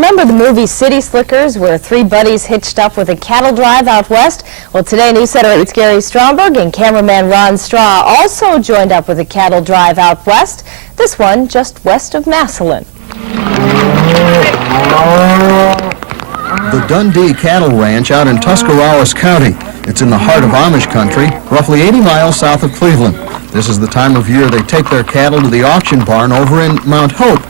Remember the movie City Slickers, where three buddies hitched up with a cattle drive out west? Well, today News Center 8's Gary Stromberg and cameraman Ron Straw also joined up with a cattle drive out west, this one just west of Massillon. The Dundee Cattle Ranch out in Tuscarawas County. It's in the heart of Amish country, roughly 80 miles south of Cleveland. This is the time of year they take their cattle to the auction barn over in Mount Hope.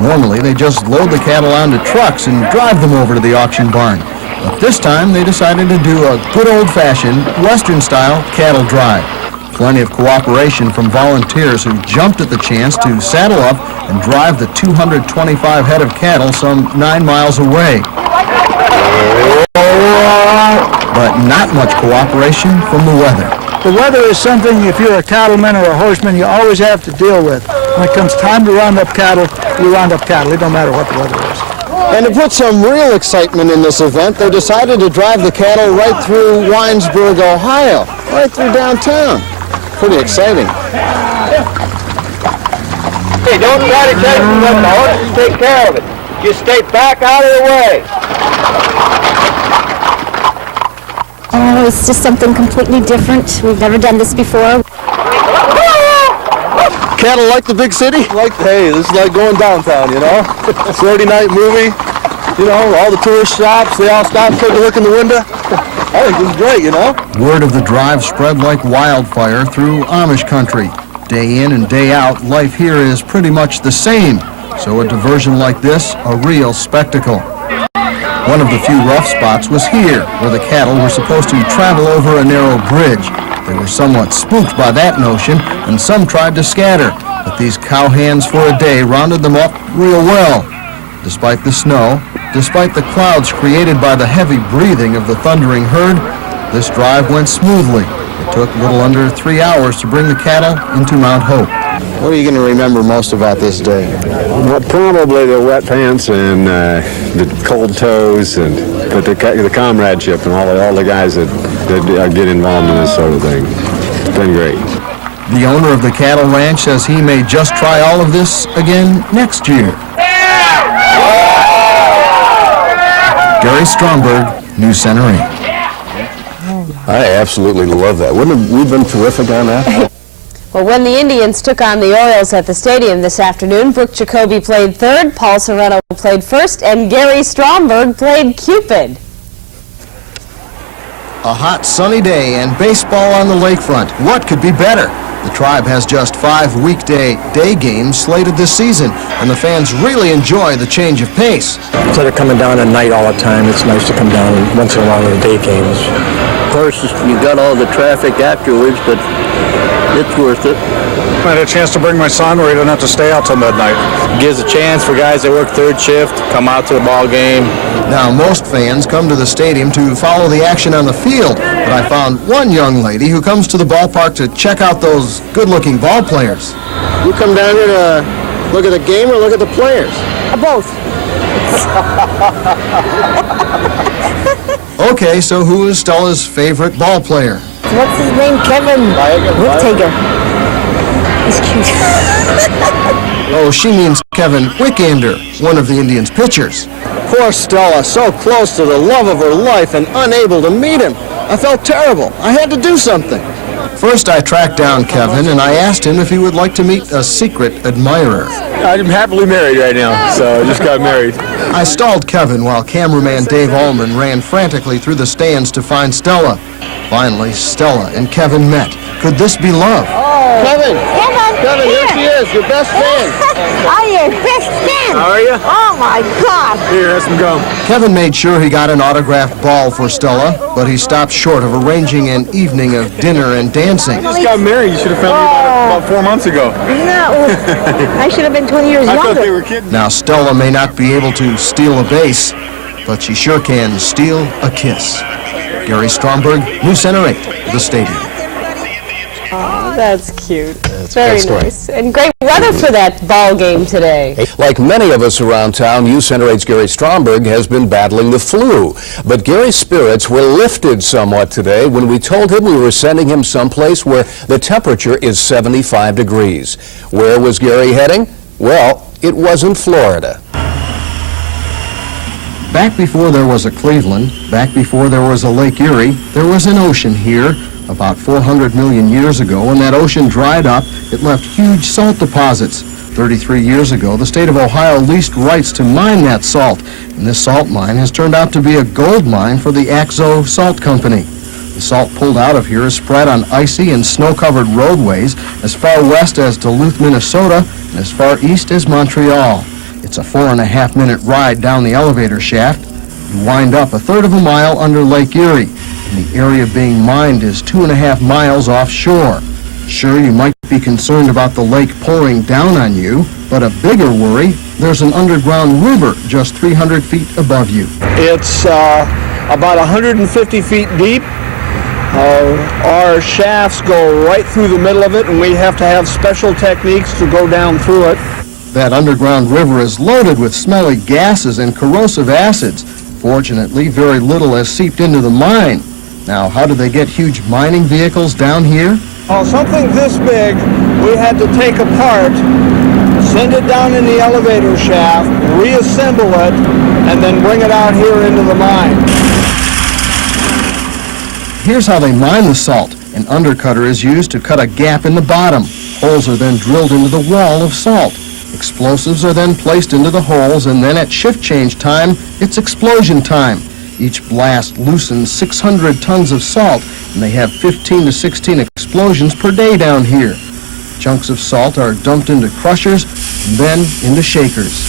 Normally, they just load the cattle onto trucks and drive them over to the auction barn. But this time, they decided to do a good old-fashioned, Western-style cattle drive. Plenty of cooperation from volunteers who jumped at the chance to saddle up and drive the 225 head of cattle some 9 miles away. But not much cooperation from the weather. The weather is something, if you're a cattleman or a horseman, you always have to deal with. When it comes time to round up cattle, you round up cattle. It don't matter what the weather is. And to put some real excitement in this event, they decided to drive the cattle right through Winesburg, Ohio, right through downtown. Pretty exciting. Hey, don't try to catch them, let the horses take care of it. Just stay back out of the way. Oh, it's just something completely different. We've never done this before. Cattle like the big city? Hey, this is like going downtown, you know? Saturday night movie, you know, all the tourist shops, they all stop and take a look in the window. I think this is great, you know? Word of the drive spread like wildfire through Amish country. Day in and day out, life here is pretty much the same. So a diversion like this, a real spectacle. One of the few rough spots was here, where the cattle were supposed to travel over a narrow bridge. They were somewhat spooked by that notion, and some tried to scatter, but these cowhands for a day rounded them up real well. Despite the snow, despite the clouds created by the heavy breathing of the thundering herd, this drive went smoothly. It took a little under 3 hours to bring the cattle into Mount Hope. What are you going to remember most about this day? Well, probably the wet pants and the cold toes, but the comradeship and all the guys that get involved in this sort of thing. It's been great. The owner of the cattle ranch says he may just try all of this again next year. Gary Stromberg, News Center 8. I absolutely love that. Wouldn't we have been terrific on that? Well, when the Indians took on the Orioles at the stadium this afternoon, Brooke Jacoby played third, Paul Sereno played first, and Gary Stromberg played Cupid. A hot sunny day and baseball on the lakefront. What could be better? The Tribe has just 5 weekday day games slated this season, and the fans really enjoy the change of pace. Instead of coming down at night all the time, it's nice to come down once in a while to the day games. Of course, you got all the traffic afterwards, but it's worth it. I had a chance to bring my son where he doesn't have to stay out till midnight. Gives a chance for guys that work third shift to come out to the ball game. Now, most fans come to the stadium to follow the action on the field, but I found one young lady who comes to the ballpark to check out those good-looking ball players. You come down here to look at the game or look at the players? Both. Okay, so who is Stella's favorite ball player? What's his name? Kevin Wickander. He's cute. Oh, she means Kevin Wickander, one of the Indians' pitchers. Poor Stella, so close to the love of her life and unable to meet him. I felt terrible. I had to do something. First, I tracked down Kevin, and I asked him if he would like to meet a secret admirer. I'm happily married right now, so I just got married. I stalled Kevin while cameraman Dave Allman ran frantically through the stands to find Stella. Finally, Stella and Kevin met. Could this be love? Oh. Kevin, here she is, your best fan. I'm your best fan. How are you? Oh, my God. Here, have some gum. Kevin made sure he got an autographed ball for Stella, but he stopped short of arranging an evening of dinner and dancing. Just got married. You should have found me about 4 months ago. No, I should have been 20 years younger. I thought they were kidding. Now, Stella may not be able to steal a base, but she sure can steal a kiss. Gary Stromberg, News Center 8, the stadium. Oh, that's cute. Very nice. And great weather for that ball game today. Like many of us around town, News Center 8's Gary Stromberg has been battling the flu. But Gary's spirits were lifted somewhat today when we told him we were sending him someplace where the temperature is 75 degrees. Where was Gary heading? Well, it wasn't Florida. Back before there was a Cleveland, back before there was a Lake Erie, there was an ocean here. About 400 million years ago, when that ocean dried up, it left huge salt deposits. 33 years ago, the state of Ohio leased rights to mine that salt, and this salt mine has turned out to be a gold mine for the Axo Salt Company. The salt pulled out of here is spread on icy and snow-covered roadways as far west as Duluth, Minnesota, and as far east as Montreal. It's a 4.5-minute ride down the elevator shaft. You wind up a third of a mile under Lake Erie, and the area being mined is 2.5 miles offshore. Sure, you might be concerned about the lake pouring down on you, but a bigger worry, there's an underground river just 300 feet above you. It's about 150 feet deep. Our shafts go right through the middle of it, and we have to have special techniques to go down through it. That underground river is loaded with smelly gases and corrosive acids. Fortunately, very little has seeped into the mine. Now, how do they get huge mining vehicles down here? Oh, something this big, we had to take apart, send it down in the elevator shaft, reassemble it, and then bring it out here into the mine. Here's how they mine the salt. An undercutter is used to cut a gap in the bottom. Holes are then drilled into the wall of salt. Explosives are then placed into the holes, and then at shift change time, it's explosion time. Each blast loosens 600 tons of salt, and they have 15 to 16 explosions per day down here. Chunks of salt are dumped into crushers and then into shakers.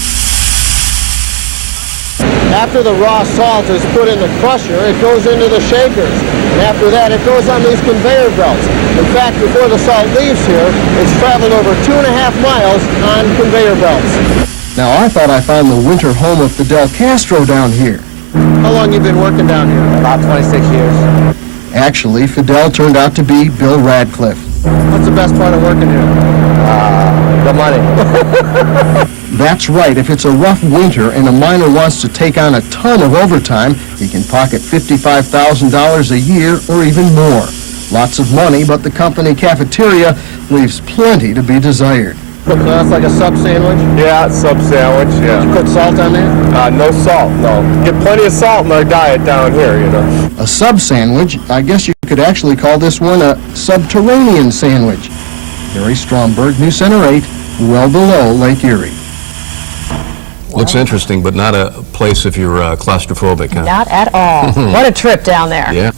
After the raw salt is put in the crusher, it goes into the shakers. And after that, it goes on these conveyor belts. In fact, before the salt leaves here, it's traveled over 2.5 miles on conveyor belts. Now, I thought I found the winter home of Fidel Castro down here. How long you been working down here? About 26 years. Actually, Fidel turned out to be Bill Radcliffe. What's the best part of working here? The money. That's right. If it's a rough winter and a miner wants to take on a ton of overtime, he can pocket $55,000 a year or even more. Lots of money, but the company cafeteria leaves plenty to be desired. That's like a sub sandwich? Yeah, sub sandwich, yeah. You put salt on there? No salt, no. Get plenty of salt in our diet down here, you know. A sub sandwich, I guess you could actually call this one a subterranean sandwich. Gary Stromberg, News Center 8, well below Lake Erie. Looks interesting, but not a place if you're claustrophobic, huh? Not at all. What a trip down there. Yeah.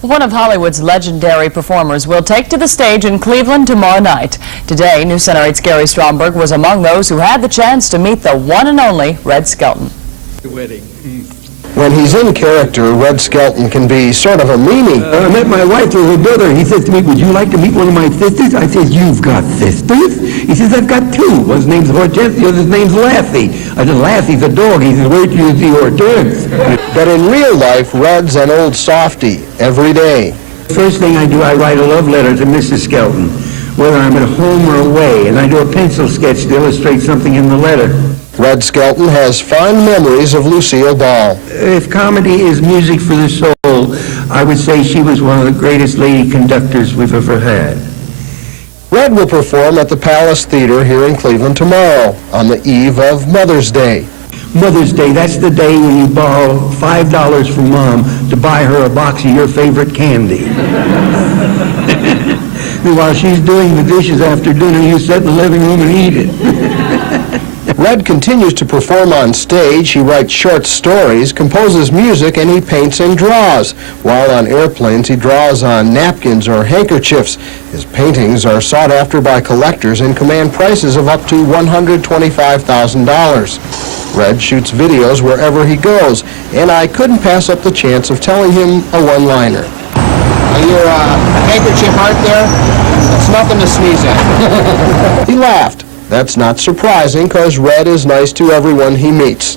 One of Hollywood's legendary performers will take to the stage in Cleveland tomorrow night. Today, News Center 8's Gary Stromberg was among those who had the chance to meet the one and only Red Skelton. When he's in character, Red Skelton can be sort of a meanie. I met my wife through her brother. He says to me, would you like to meet one of my sisters? I said, you've got sisters? He says, I've got two. One's name's Hortense, the other's name's Lassie. I said, Lassie's a dog. He says, where do you see Hortense? But in real life, Red's an old softy every day. First thing I do, I write a love letter to Mrs. Skelton, whether I'm at home or away, and I do a pencil sketch to illustrate something in the letter. Red Skelton has fond memories of Lucille Ball. If comedy is music for the soul, I would say she was one of the greatest lady conductors we've ever had. Red will perform at the Palace Theater here in Cleveland tomorrow, on the eve of Mother's Day. Mother's Day, that's the day when you borrow $5 from Mom to buy her a box of your favorite candy. And while she's doing the dishes after dinner, you sit in the living room and eat it. Red continues to perform on stage. He writes short stories, composes music, and he paints and draws. While on airplanes, he draws on napkins or handkerchiefs. His paintings are sought after by collectors and command prices of up to $125,000. Red shoots videos wherever he goes, and I couldn't pass up the chance of telling him a one-liner. Your handkerchief art there, it's nothing to sneeze at. He laughed. That's not surprising, because Red is nice to everyone he meets.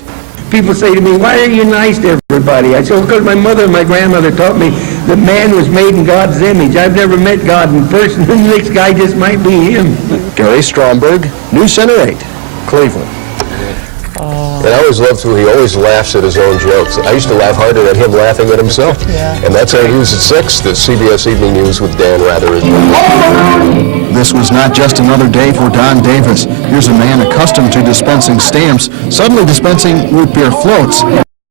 People say to me, why are you nice to everybody? I say, well, because my mother and my grandmother taught me that man was made in God's image. I've never met God in person. The next guy just might be him. Gary Stromberg, News Center 8, Cleveland. And I always loved who he always laughs at his own jokes. I used to laugh harder at him laughing at himself. Yeah. And that's our news at 6, the CBS Evening News with Dan Rather. This was not just another day for Don Davis. Here's a man accustomed to dispensing stamps, suddenly dispensing root beer floats.